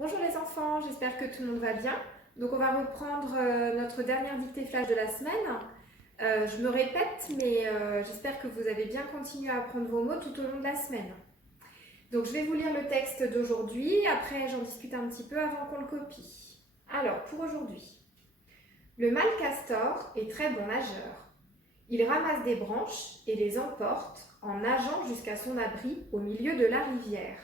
Bonjour les enfants, j'espère que tout le monde va bien. Donc on va reprendre notre dernière dictée flash de la semaine. Je me répète, mais j'espère que vous avez bien continué à apprendre vos mots tout au long de la semaine. Donc je vais vous lire le texte d'aujourd'hui, après j'en discute un petit peu avant qu'on le copie. Alors pour aujourd'hui, le mâle castor est très bon nageur. Il ramasse des branches et les emporte en nageant jusqu'à son abri au milieu de la rivière.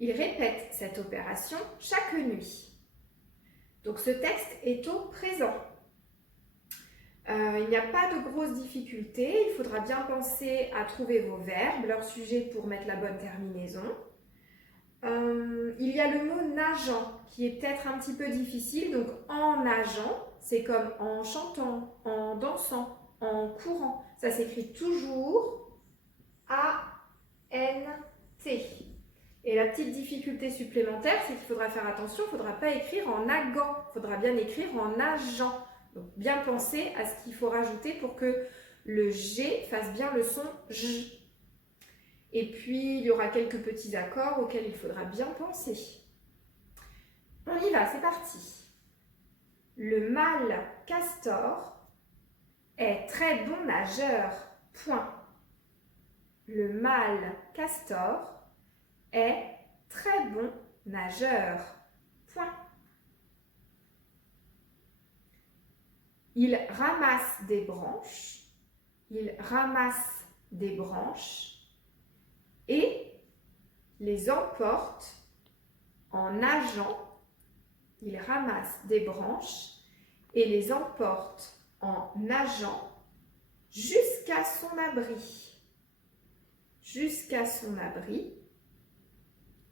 Il répète cette opération chaque nuit. Donc ce texte est au présent. Il n'y a pas de grosses difficultés. Il faudra bien penser à trouver vos verbes, leur sujet pour mettre la bonne terminaison. Il y a le mot nageant qui est peut-être un petit peu difficile. Donc en nageant, c'est comme en chantant, en dansant, en courant. Ça s'écrit toujours A-N-T. Et la petite difficulté supplémentaire, c'est qu'il faudra faire attention, il ne faudra pas écrire en nagant, il faudra bien écrire en nageant. Donc bien penser à ce qu'il faut rajouter pour que le G fasse bien le son J. Et puis il y aura quelques petits accords auxquels il faudra bien penser. On y va, c'est parti. Le mâle castor est très bon nageur. Point. Le mâle castor est très bon nageur. Point. Il ramasse des branches. Il ramasse des branches et les emporte en nageant. Il ramasse des branches et les emporte en nageant jusqu'à son abri. Jusqu'à son abri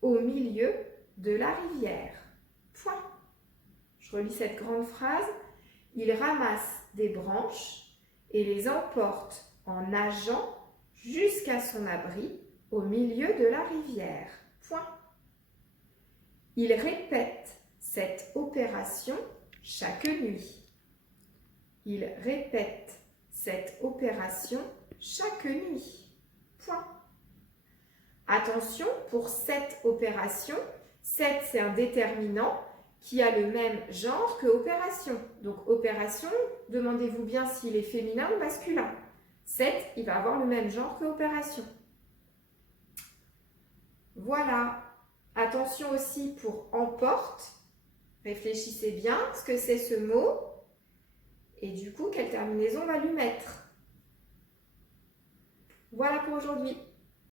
au milieu de la rivière. Point. Je relis cette grande phrase. Il ramasse des branches et les emporte en nageant jusqu'à son abri au milieu de la rivière. Point. Il répète cette opération chaque nuit. Il répète cette opération chaque nuit. Point. Attention, pour cette opération, cette c'est un déterminant qui a le même genre que opération. Donc opération, demandez-vous bien s'il est féminin ou masculin. Cette, il va avoir le même genre que opération. Voilà. Attention aussi pour emporte. Réfléchissez bien ce que c'est ce mot et du coup, quelle terminaison on va lui mettre. Voilà pour aujourd'hui.